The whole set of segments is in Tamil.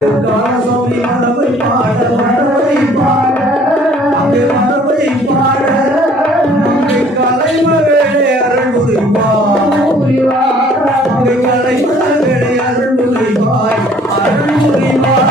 காலசோமி மரபை பாட மரபை பாட அங்கே மரபை பாட அங்கே கலைமகளே அருள் புரிவாய் அங்கே கலைமகளே அருள் புரிவாய் அருள் புரிவாய்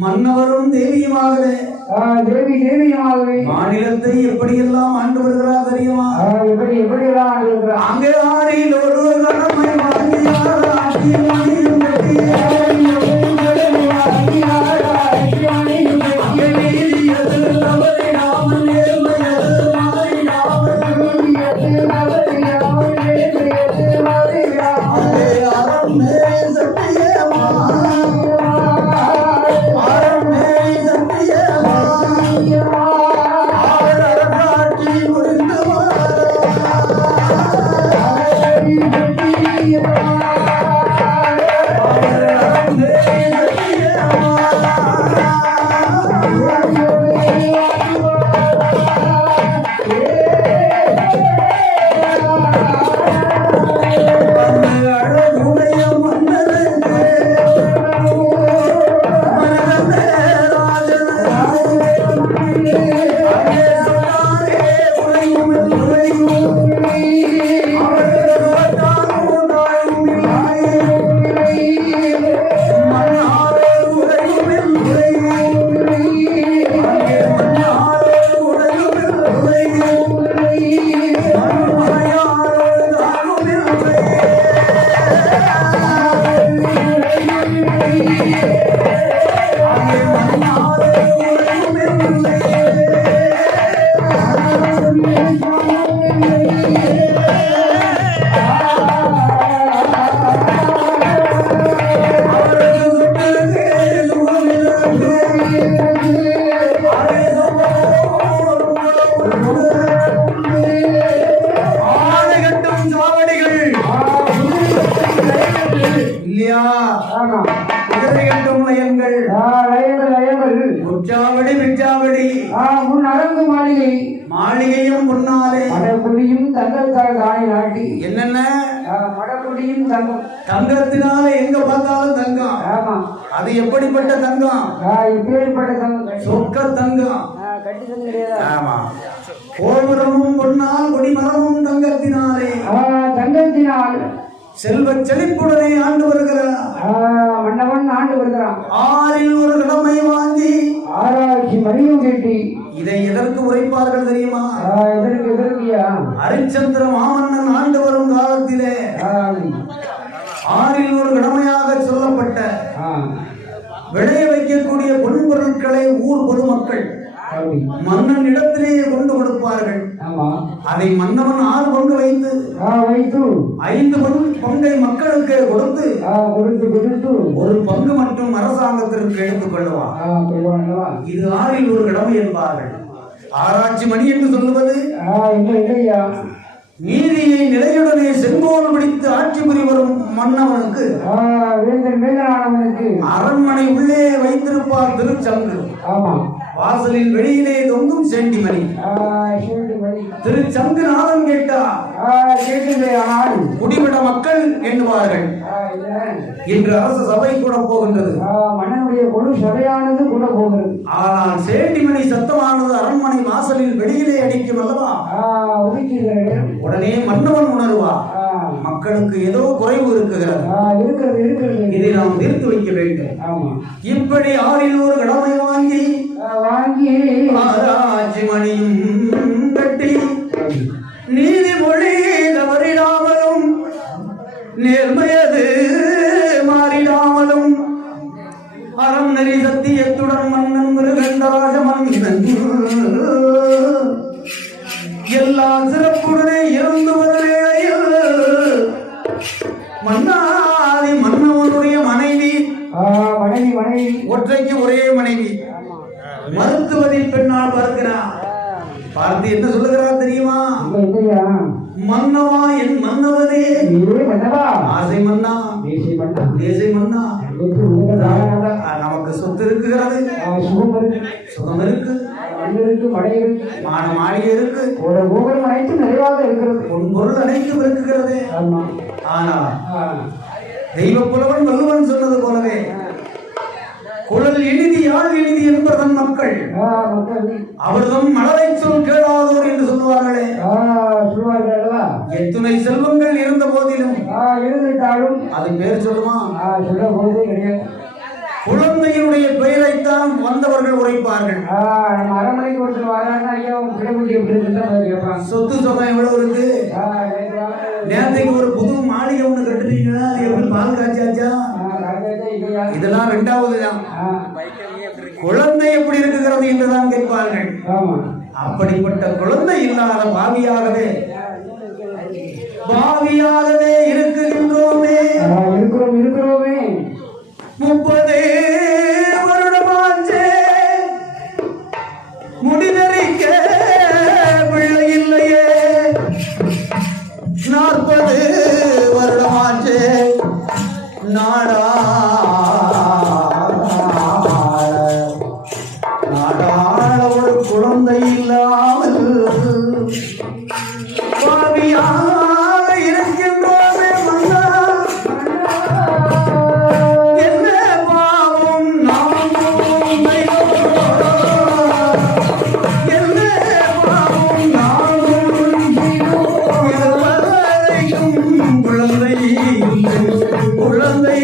மன்னவரும் தேவியுமாகவே மாநிலத்தை எப்படியெல்லாம் ஆண்டு வருகிறார் தெரியுமா? அங்கே ஆடியில் ஒரு கடமை வாங்கியார் ஆட்சியும் அங்கே நீதியது தவறிடாமல் நேர்மையது மாறிடாமல் அங்கே அறமே சத்தியமா Yeah. ஐயா ஆமா குதிரை கட்டும் லயங்கள் லயங்கள் லயங்கள் உச்சாவடி பிச்சாவடி முன் அரங்கு மாளிகை மாளிகையும் முன்னாலே மடக்குடியும் தங்கத்தால் தானே நாட்டி என்னென்ன மடக்குடியும் தங்கம் தங்கத்தினால எங்க பார்த்தாலும் தங்கம். ஆமா அது எப்படிப்பட்ட தங்கம்? இப்பேற்பட்ட தங்கம் சொக்க தங்கம். கட்டி தங்கம் கிடையாது. ஆமா கோபுரமும் பொன்னால் கொடிமரமும் தங்கத்தினாலே தங்கத்தினால் செல்வ செழிப்புடனே ஆண்டு வருகிறார். மன்னவன் ஆண்டு வருகிறான். ஆறில் ஒரு கடமை வாங்கி ஆராய்ச்சி மணியும் கேட்டி இதை எதற்கு உரைப்பார்கள் தெரியுமா? எதற்கியா ஹரிச்சந்திர மாமன்னன் ஆண்டு வரும் காலத்திலே ஆறில் ஒரு கடமையாக சொல்லப்பட்ட விளைய வைக்கக்கூடிய பொன்பொருட்களை ஊர் பொதுமக்கள் மன்னன் இடத்திலேயே கொண்டு கொடுப்பார்கள். அதை மன்னவன் 6 பங்கு வைத்து 5 பங்கை மக்களுக்கு கொடுத்து ஒரு பங்கு மட்டும் அரசாங்கத்திற்கு எடுத்துக் கொள்ளுவார். இது 6இல் ஒரு கடமை என்பார்கள். ஆராய்ச்சி மணி என்று சொல்லுவது நீதியை நிலையுடனே செங்கோல் பிடித்து ஆட்சி புரி வரும் மன்னவனுக்கு அரண்மனை உள்ளே வைத்திருப்பார் திருச்சங்கு. வாசலின் வெளியிலே தொங்கும் செண்டிமணி. திருச்சங்கு நாதம் கேட்டா குடிவிட மக்கள் எண்ணுவார்கள். இன்று அரசு சபை கூட போகின்றது. மன்னனுடைய கொடு சபையானது கூட போகிறது. ஆனால் சேண்டிமணி சத்தமானது அரண்மனை வாசலில் வெளியிலே அடிக்கும் அல்லவா? உடனே மன்னவன் உணர்வா மக்களுக்கு ஏதோ குறைவு இருக்குகிறது. இதை நாம் தீர்த்து வைக்க வேண்டும். இப்படி 6இல் ஒரு கடமை வாங்கி ஆராய்ச்சி மணியும் கட்டி நீதிமொழி தவறிடாமலும் நேர்மையது மாறிடாமலும் அறம் நெறி சத்தியத்துடன் மன்னன் மிருகண்டராஜ மன்னன் எல்லா சிறப்புடனே இருந்து வருவேளையில் மன்னாதி மன்னவனுடைய மனைவி ஒற்றைக்கு ஒரே மனைவி மருத்துவதில் பெண்ணால் பார்க்கிறார். பார்த்து என்ன சொல்லுகிறார் தெரியுமா? மன்னவா என் மன்னவனே ஆசை மன்னா தேசை மன்னா நமக்கு சொத்து இருக்குகிறது, சுகம் இருக்கு, மான மாளிகை இருக்கு, பொன்பொருள் அனைத்தும் இருக்குகிறது. ஆனா தெய்வ புலவன் வள்ளுவன் சொன்னது போலவே குழல் இனிதி யாழ் இனிதி என்பதன் மக்கள் அவர்தம் மலரை சொல் கேளாதோர் என்று சொல்லுவார்களே. எத்துணை செல்வங்கள் இருந்த போதிலும் அது பேர் சொல்லுமா? குழந்தையினுடைய பெயரைத்தான் வந்தவர்கள் உரைப்பார்கள். சொத்து சொகம் எவ்வளவு இருக்கு? நேரத்துக்கு ஒரு புது மாளிகை ஒண்ணு கட்டுறீங்களா? எப்படி பால் காய்ச்சாச்சா? இதெல்லாம் 2வது தான். குழந்தை எப்படி இருக்குகிறது என்றுதான் கேட்பார்கள். அப்படிப்பட்ட குழந்தை இல்லாத பாவியாகவே இருக்குகின்றோமே. 30 வருடமாச்சே முடிதறிக்க பிள்ளை இல்லையே. 40 வருடமாச்சே நாடாள ஒரு குழந்தை இல்லாமல் பாவியாக இருக்கின்றோமே மன்னா. என்ன பாவம் நாமும் என்ன பாவம் நாமும் குழந்தை குழந்தை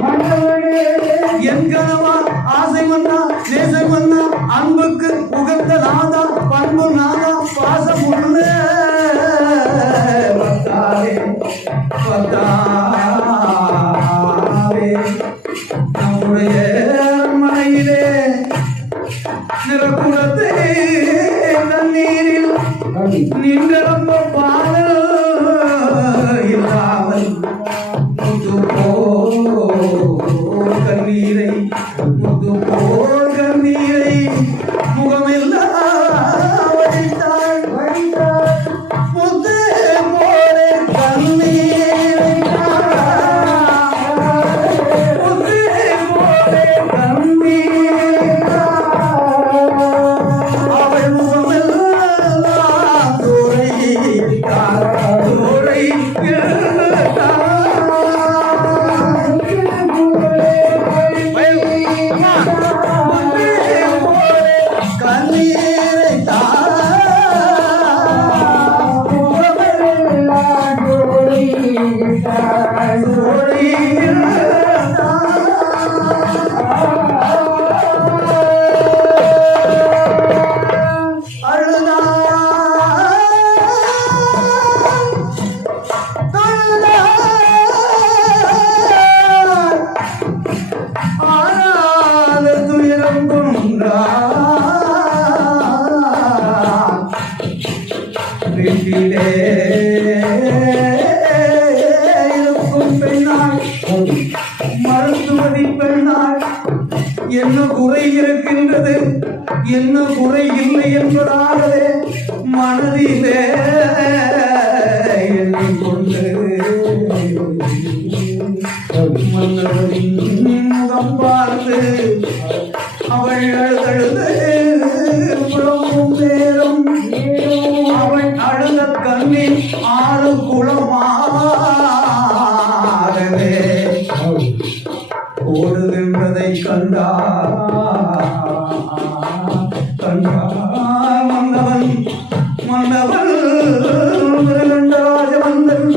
மன்னவனே என் கனவா ஆசை மன்னா நேசை மன்னா அன்புக்கு உகந்த நாதா பண்பு நாதா பாசம் உள்ள பத்தாவே பத்தாவே நம்முடைய மனையிலே நிறக்குடத்தை தண்ணீரில் நின்றம்ப பாடல் இல்லாமல் முத்து போல் கண்ணீரை முத்து போல் கண்ணீரை முகமெல்லாம் வடித்தாள் முத்து போல கண்ணீரை முத்து போல கண்ணீரை அவள் முகமெல்லாம் தோரை தோரை கண்ணீரை வீட்டிலே இருக்கும் பெண்ணாள் மருத்துவதி பெண்ணாள் என்ன குறை இருக்கின்றது என்ன குறை இல்லை என்பதாகவே மனதிலே எண்ணிக்கொண்டு மன்னவனின் முகம் பார்த்து அவள் அழுதழுது புறமும் நேரம் அவள் அழுத கண்ணில் 6 குளமாகவே ஓடுகின்றதை கண்டார் மன்னவன் மன்னவன் ராஜமந்தன்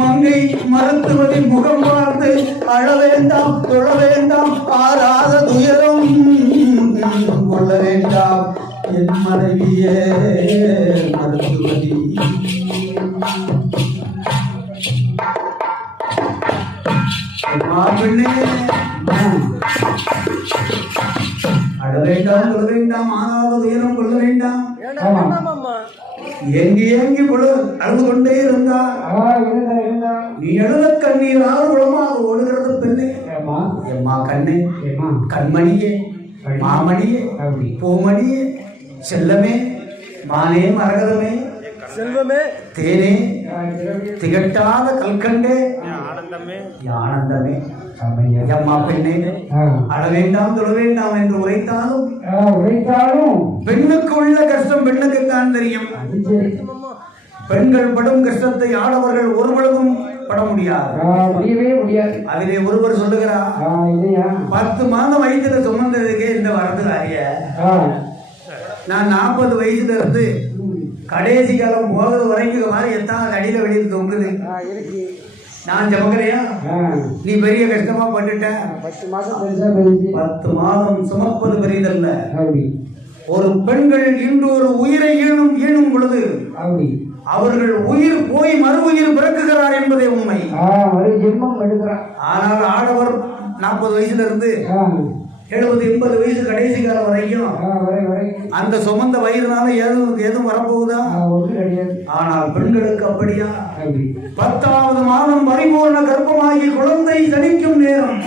மங்கை மருத்துவதின் முகம் பார்த்து அழ வேண்டாம் தொழ வேண்டாம் ஆறாத துயரம் கொள்ள வேண்டாம் என் மனைவியே மருத்துவதி பெண்ணே அழ வேண்டாம் கொள்ள வேண்டாம் ஆறாத துயரம் கொள்ள வேண்டாம் ஏங்கி ஏங்கி அழுது கொண்டே இருந்தா நீ அழுத கண்ணீர் 6 குளமாக ஓடுகிறது பெண்ணே எம்மா கண்ணே கண்மணியே மாமணியே பூமணியே செல்லமே மானே மரகதமே செல்வமே தேனே திகட்டாத கல்கண்டே ஆனந்தமே அம்மா பெண்ணே அழ வேண்டாம் தொழ வேண்டாம் என்று உரைத்தாலும் பெண்ணுக்கு உள்ள கஷ்டம் பெண்ணுக்கு தான் தெரியும். பெண்கள் படும் கஷ்டத்தை ஆடவர்கள் ஒருவரும் பட முடியாது. அதிலே ஒருவர் சொல்லுகிறார், 10 மாதம் வயசுல சுமந்ததுக்கே இந்த வரது அறிய நான் 40 வயசுல இருந்து கடைசி காலம் போகிறது வரைக்கும் மாதிரி எத்தனை அடியில வெளியில் தொங்குது. நான் ஜமக்கரையா நீ பெரிய கஷ்டமா பட்டுட்ட. 10 மாதம் சுமப்பது பெரியதல்ல. ஒரு பெண்கள் இன்று ஒரு உயிரை ஈணும் பொழுது அவர்கள் உயிர் போய் மறு உயிர் பிறக்குகிறார் என்பதே உண்மை. ஆனால் ஆடவர் 40 வயசுல இருந்து 70-80 வயசு கடைசி காலம் வரைக்கும் அந்த சுமந்த வயிறுனால எதுவும் வரப்போகுதா? ஆனால் பெண்களுக்கு அப்படியா? 10வது மாதம் பரிபூர்ண கர்ப்பமாகி குழந்தை ஜனிக்கும் நேரம்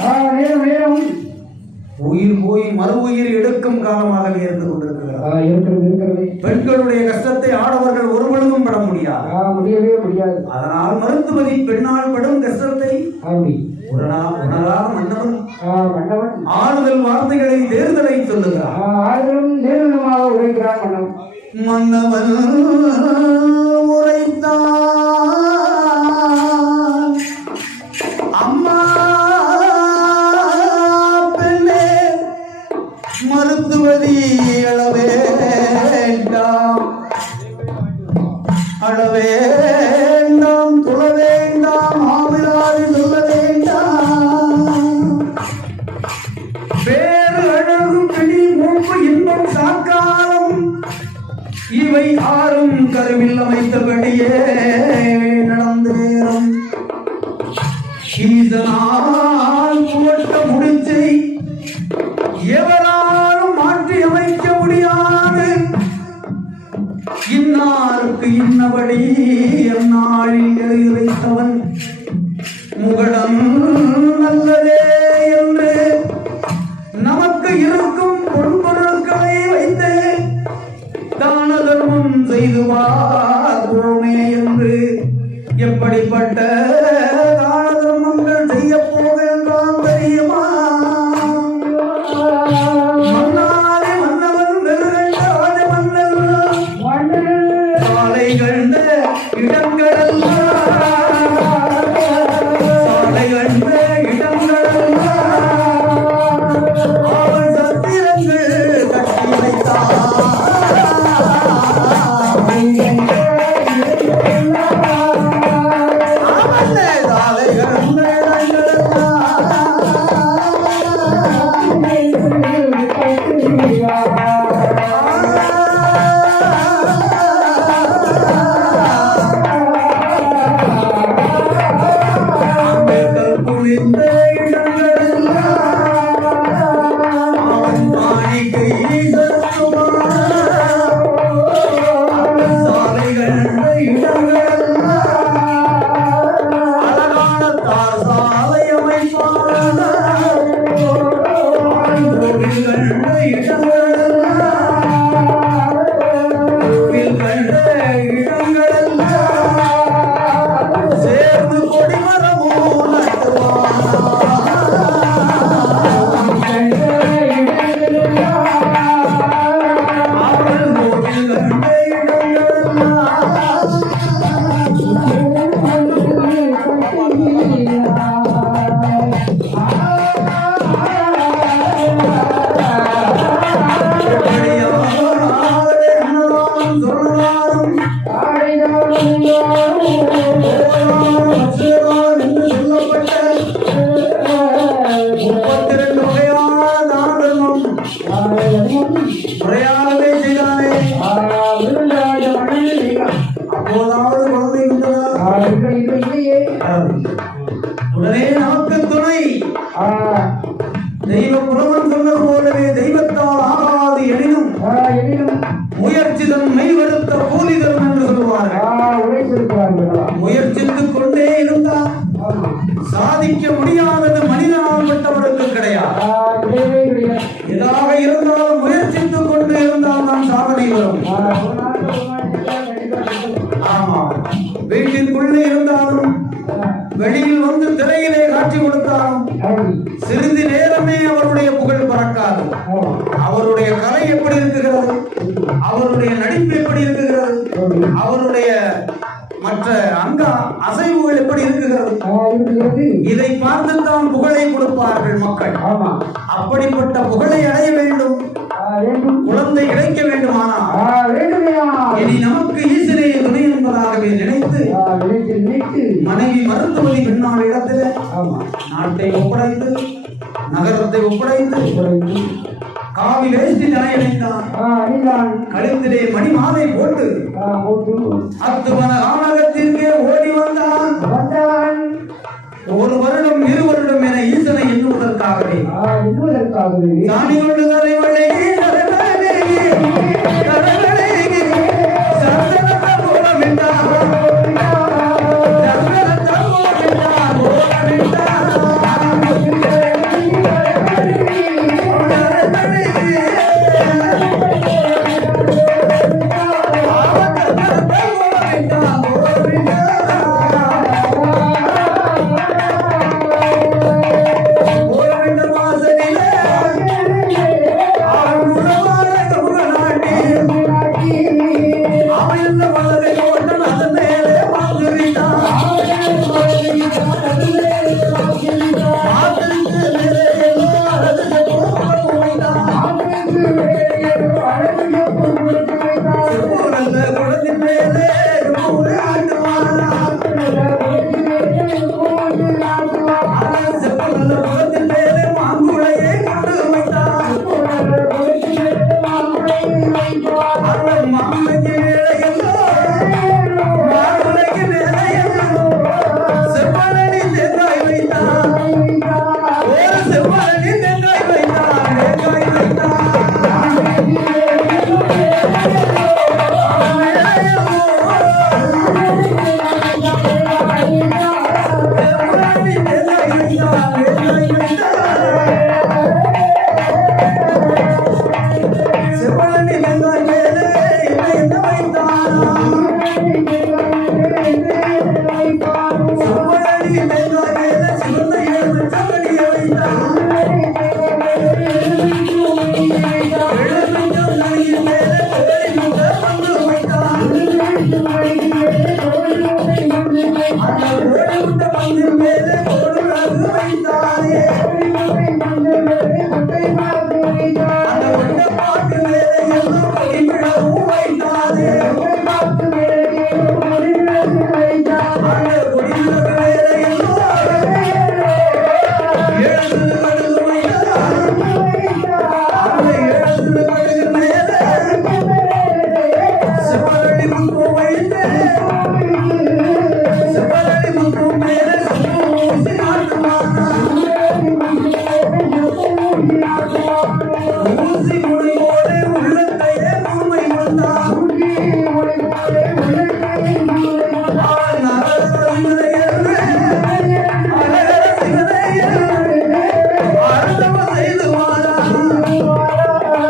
உயிர் போய் மறு உயிர் எடுக்கும் காலமாகவே இருந்து கொண்டிருக்கிறது. பெண்களுடைய கஷ்டத்தை ஆடவர்கள் ஒருவனும் பட முடியாது. அதனால் மருத்துவதி பெண்ணால் படும் கஷ்டத்தை உணராத மன்னவன் ஆறுதல் வார்த்தைகளை தேர்தலை சொல்லுகிறார். மன்னவன் உரைத்தான், அம்மா பெண்ணே மருத்துவதி அளவேண்டாம், அளவேண்டாம், துளவேண்டாம், ஈசனால் புகட்ட முடிச்சை எவராலும் மாற்றி அமைக்க முடியாது. இன்னாருக்கு இன்னபடி எந்நாளில் இறைத்தவன் முகடம் நல்லதே என்று நமக்கு இருக்கும் பொன்பொருட்களை வைத்து தான தர்மம் செய்து பார்ப்போமே என்று எப்படிப்பட்ட தான தர்மங்கள் செய்ய போகின்றான் தெரியுமா? மன்னாரே மன்னவன் வெறுகண்ட ராஜமன்னன் சாலை கண்ட இடங்களெல்லாம் சாலை கண்ட இடங்களெல்லாம் அவன் சத்திரங்கள் கட்டி வைத்தான். முறையாகவே செய்தானே. அப்போதாவது குழந்தை உடனே நமக்கு துணை தெய்வ புலவன் சொன்னது போலவே தெய்வத்தால் ஆகாது எனினும் முயற்சிதன் மெய்வருத்த கூலிதன் என்று சொல்லுவார்கள். முயற்சித்துக் கொண்டே இருந்தால் சாதிக்க முடியாதது மனிதனால் பட்டவருக்கு கிடையாது. எதாக இருந்தாலும் முயற்சித்துக் கொண்டு இருந்தால் தான் சாதனை வரும். ஆமா, வீட்டிற்குள்ளே இருந்தாலும் வெளியில் வந்து திரையிலே காட்சி கொடுத்தாலும் சிறிது நேரமே அவருடைய புகழ் பறக்காது. அவருடைய கலை எப்படி இருக்குகிறது, அவருடைய நடிப்பு எப்படி இருக்குகிறது, அவருடைய மற்ற அங்க அசைவுகள் எப்படி இருக்குகிறது, இதை பார்த்துத்தான் புகழை கொடுப்பார்கள் மக்கள். அப்படிப்பட்ட புகழை அடைய வேண்டும், குழந்தை கிடைக்க வேண்டுமானால் இனி நமக்கு ஈசனே துணை என்பதாகவே நினைத்து மனைவி மருத்துவதி பெண்ணாள் இடத்துல நாட்டை ஒப்படைத்து நகரத்தை ஒப்படைத்து காவி வேஷ்டி தலையடைந்தான். கழுத்திலே மணி மாலை போட்டு அத்துமன கானகத்திற்கே ஓடி வந்தான். ஒரு வருடம் 2 வருடம் என ஈசனை எண்ணுவதற்காகவே சாமி கொண்டு தரைவள்ளை மேலே ஒரு விளக்கு வைத்தானே அந்த கொண்ட பாட்டு மேலே எல்லாம் கொடி விளக்கும் வைத்தானே அந்த கொடி விளக்கு மேலே எல்லாம் எழுது கடுகு வைத்தானே அந்த எழுது கடுகு மேலே செவ்வரளி முத்து வைத்தே செவ்வரளி முத்து மேலே ஊசி நாட்டுவானா ஊசி முனையோடு உள்ளத்தையே முழுமை கொண்டான் நகர சிவனையர் அழகர சிவனையர் அருந்தவ செய்து வாரா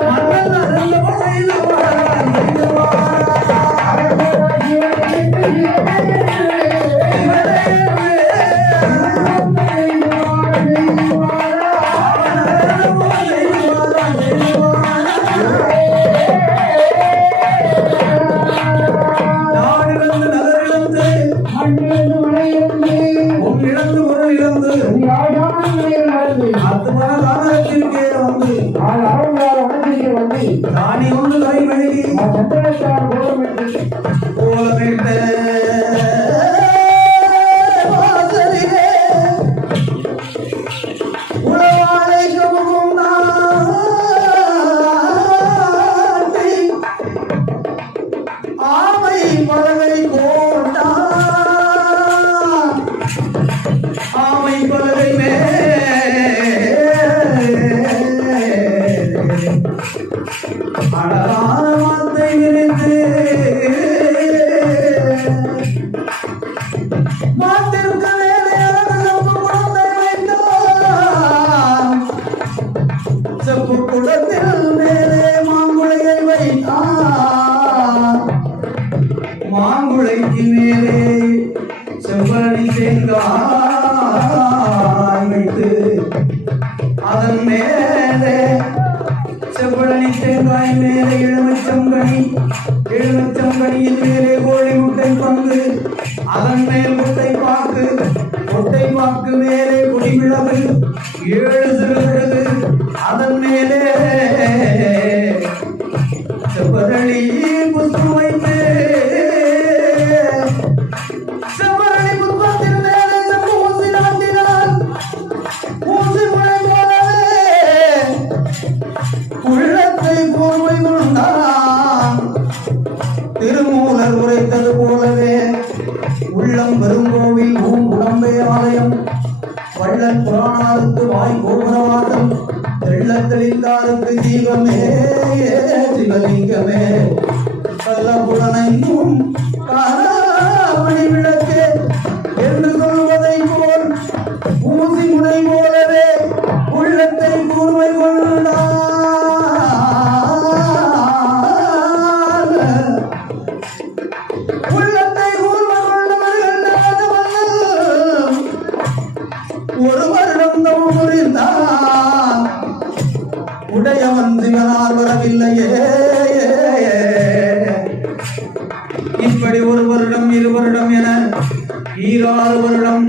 மன்னன் அருந்தவ செய்து வாரா இழந்து பொருள் இழந்து அத்துமான தானத்திற்கே வந்து தானி ஒன்று கை வழங்கி கோலமிட்ட வாசலிலே உளவாளை கமுகும் நாட்டை ஆமை பறவை போட்டான் ஆமை பறவை அழகான வார்த்தை விரித்து மாத்திற்கு மேலே அழகு குழந்தை வைத்தான் செப்பு குளத்தில் மேலே மாங்குளையை வைத்தான் மாங்குளைக்கு மேலே செவ்வழி தேங்காய் வைத்து அதன் மேலே செவ்வழி தேங்காய் மேலே எலுமிச்சங்கனியின் மேலே கோழி முட்டை பங்கு அதன் மேல் முட்டை பாக்கு மேலே குடிவிளக்கு 7 சிறுவிளக்கு அதன் மேலே செவ்வழி புத்து வைத்து செவ்வழி புத்தத்தின் மேலே செப்பு ஊசி நாட்டினான் ஊசி முனை போலவே உள்ளத்தை போர்வை கொண்டான் திருமூலர் உரைத்தது போலவே உள்ளம் பெருங்கோவில் உடம்பே ஆலயம் வள்ளல் புராணாருக்கு வாய் கோபுரவாதம் தெள்ளத்தெளிந்தாருக்கு ஜீவமே சிவலிங்கமே கள்ளபுடனையும் காணாமணி விளக்கே என்று சொல்வதை போல் ஊசி முனை போலவே உள்ளத்தை கூர்மை கொண்டான் உள்ளத்தை கூர்மை கொண்டவர்கள் ஒரு வருடம் தவம் புரிந்தான் உடையவன் சிவனால் வரவில்லையே இப்படி 1 வருடம் 2 வருடம் என 6 வருடம்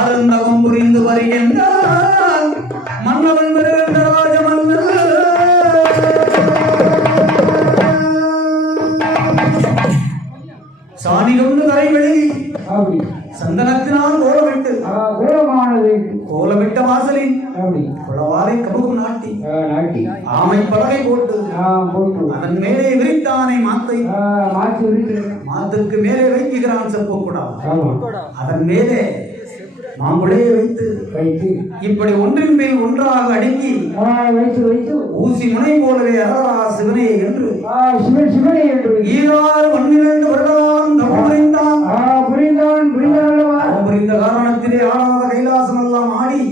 அருந்தவம் புரிந்து வருகின்றான் மன்னவன் மிருகண்டராஜ மன்னன் சாணி கொண்டு கரை வெளி சந்தனத்தினால் கோலமிட்ட வாசலில் குளவாரை கமுகு நாட்டி ஆமை பலகை போட்டு அதன் மேலே விரித்தானை மாத்திற்கு மேலே வைக்கிறான் செப்புக்குடா அதன் மேலே மாங்குளையை வைத்து இப்படி ஒன்றின் மேல் ஒன்றாக அடுக்கி ஊசி முனை போலவே அரா சிவனே என்று ஈராறு 12 வருடம் தவம் புரிந்த காரணத்திலே ஆடாத கைலாசம் எல்லாம் ஆடி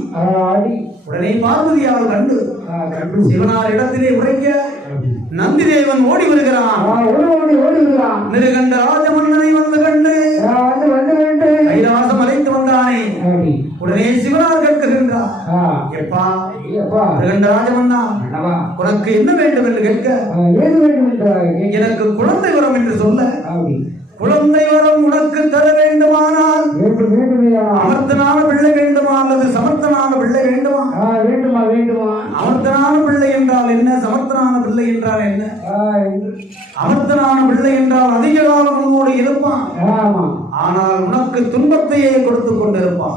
உடனே பார்வதியால் கண்டு சிவனார் இடத்திலே உரைக்க நந்திதேவன் ஓடி வருகிறான் நிருகண்ட ராஜமன்னனை வந்து கண்டு கைலாசம் அழைத்து வந்தானே உடனே சிவனார் கேட்கின்றார் எப்பா நிருகண்ட ராஜமன்னா உனக்கு என்ன வேண்டும் என்று கேட்க எனக்கு குழந்தை வரம் என்று சொல்ல குழந்தை வரம் உனக்கு தர வேண்டுமானால் வேண்டுமையா அமர்த்தனான பிள்ளை வேண்டுமா அல்லது சமர்த்தனான பிள்ளை வேண்டுமா? வேண்டுமா வேண்டுமா அமர்த்தனான பிள்ளை என்றால் என்ன, சமர்த்தனான பிள்ளை என்றால் என்ன? அமர்த்தனான பிள்ளை என்றால் அதிக காலம் உன்னோடு இருப்பான், ஆனால் உனக்கு துன்பத்தையே கொடுத்து கொண்டிருப்பான்.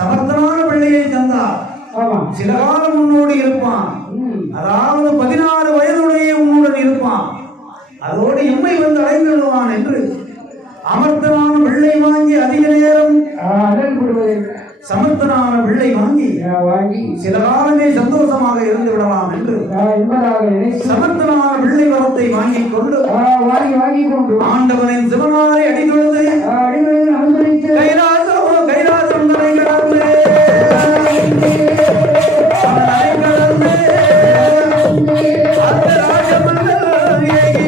சமர்த்தனான பிள்ளையை தந்தால் சில காலம் உன்னோடு இருப்பான், அதாவது 16 வயதுடைய உன்னுடன் இருப்பான், அதோடு எம்மை வந்து அடைந்து விடுவான் என்று அமர்த்தனான பிள்ளை வாங்கி அதிக நேரம் சமர்த்தனான பிள்ளை வாங்கி சில காலமே சந்தோஷமாக இருந்து விடலாம் என்று சமர்த்தனான பிள்ளை வரத்தை வாங்கிக் கொண்டு ஆண்டவனின் சிவனாரை அடித்தொழுது கைலாசம் கைலாசம் தலை கடந்து அந்த ராஜமன்னன் ஏகி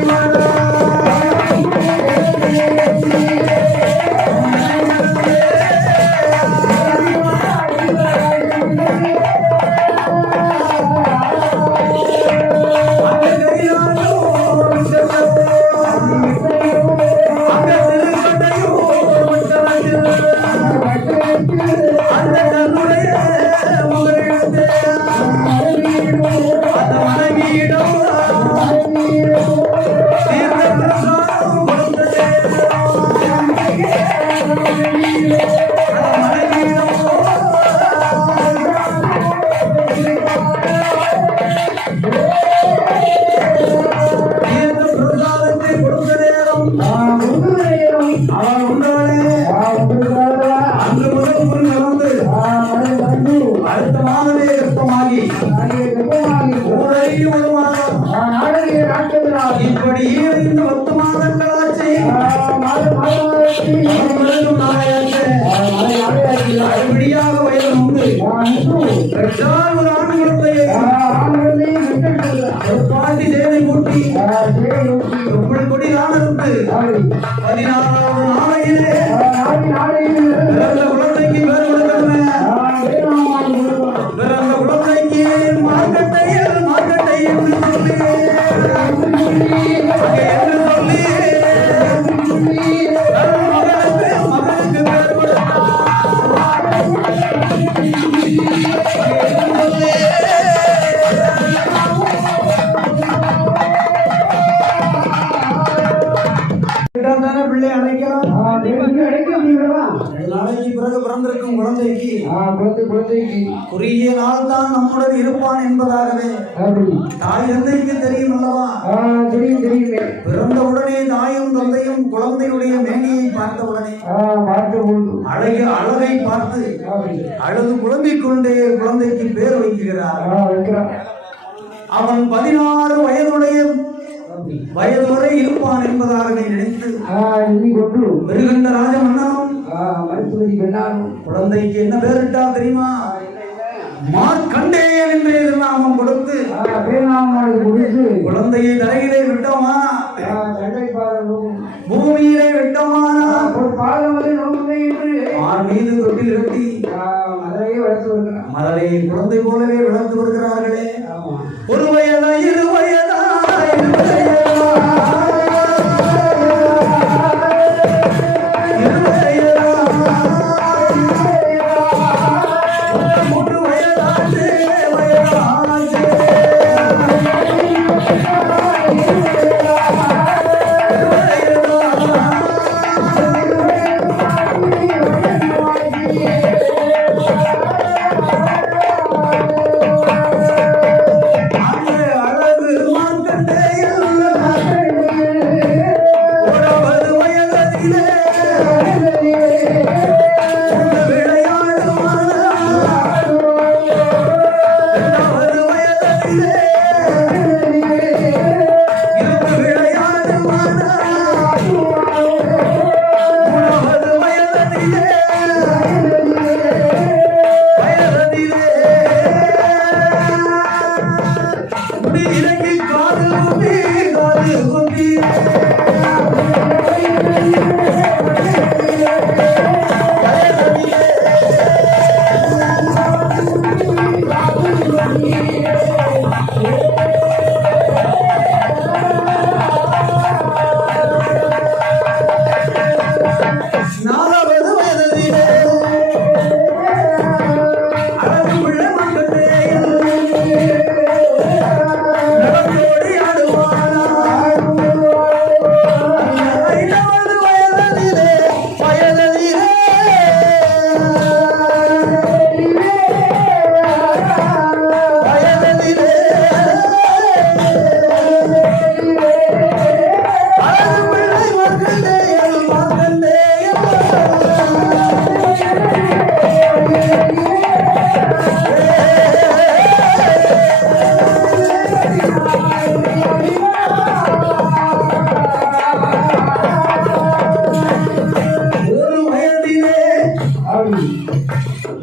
அடுத்த மாதமே கர்ப்பமாகி இப்படி 10 மாதங்களாச்சு. அடிப்படியாக வயது உண்டு ஒரு ஆண் குழந்தையை பாட்டி சேவை கூட்டி எப்படி கொடிதான் இருந்து 16வது நாளையிலே பிறந்த குழந்தைக்கு பேர் கொடுக்கணும். பிறந்த குழந்தைக்கு மார்க்கட்டையில் மார்க்கட்டையில் சொல்லி மகனுக்கு பேர் கொடுத்தார். பிள்ளை அழைக்கலாம். நாளைக்கு பிறகு பிறந்திருக்கும் குழந்தைக்கு குறுகிய நாள் தான் நம்முடன் இருப்பான் என்பதாகவே தாய் தந்தைக்கு தெரியும் அல்லவா? பிறந்த உடனே தாயும் தந்தையும் குழந்தையுடைய மேனியை பார்த்த உடனே அழகை பார்த்து அழுது குழம்பிக் கொண்டே குழந்தைக்கு பேர் வைக்கிறார். அவன் 16 வயதுடைய வயது வரை இருப்பான் என்பதாக நினைத்து வருகின்ற ராஜ மன்னனும் குழந்தைக்கு என்ன பேரிட்டால் தெரியுமா? மார்க்கண்டேயன் என்று நாமம் கொடுத்து குழந்தையை தரையிலே விட்டோமா, பூமியிலே விட்டோமானா மீது தொட்டில் கட்டி மலரை குழந்தை போலவே வளர்த்து வருகிறார்களே. ஒரு வயதா 2 வயதா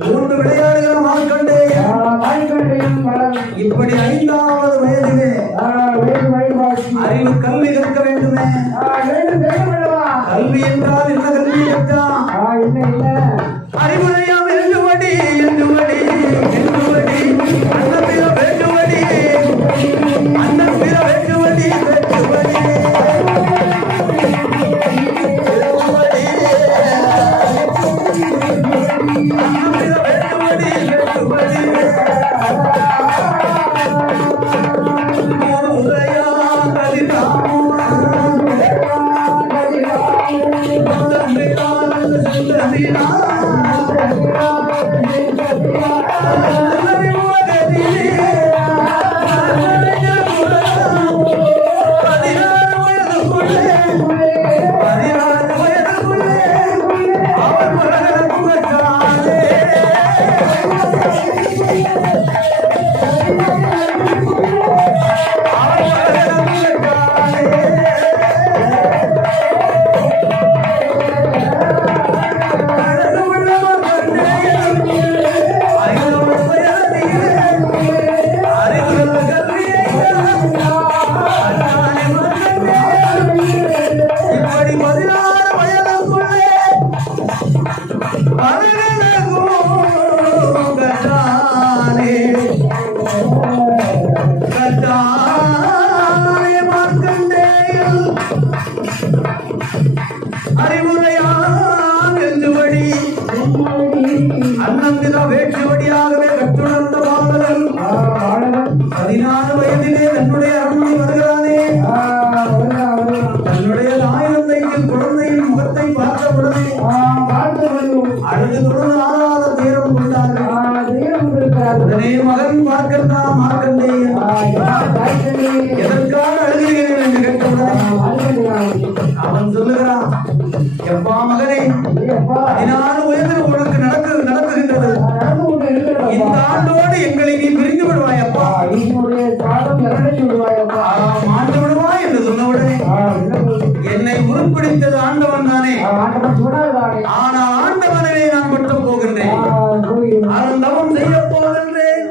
மூன்று விளையாடுகிற மார்க்கண்டேயன் மார்க்கண்டேயன் மகன் இப்படி 5வது வயதிலே அறிவு கல்வி கற்க வேண்டுமே. கல்வி என்றால் என்ன கல்வி கற்றான்? அறிவுரையா வேண்டுமடி என்றுமடி என்றுமடி அன்னபிர வேண்டுமடி அன்னபிர வேண்டுமடி வேண்டுமடி அன்னபிர வேண்டுமடி வேண்டுமடி முறையா கலிராமா சுந்தரினா அண்ணந்திரா வேற்றுவடியாகவே கற்றுணர்ந்த பாலகன் 16 வயதிலே தன்னுடைய அரண்மனை வருகிறானே. தன்னுடைய தாய் தந்தையின் குழந்தையின் முகத்தை பார்த்தவுடனே அழுது தொடர்ந்து ஆறாத தேரம் கொண்டார்கள். உடனே மகன் பார்க்கிறான் மார்க்கண்டேயன். எதற்காக அழுகிறேன் என்று கேட்டவுடனே அவன் சொல்லுகிறான், எப்பா மகனே, 16 வயதில் உனக்கு நடக்குகின்றது. இந்த ஆண்டோடு எங்களை நீ பிரிந்து விடுவாயப்பா, மாண்டு விடுவாய் என்று சொன்னவுடனே என்னை உருப்பிடித்தது ஆண்டவன் தானே, ஆனால் ஆண்டவனை நான் மட்டும் போகின்றேன், தவம் செய்ய போகின்றேன்.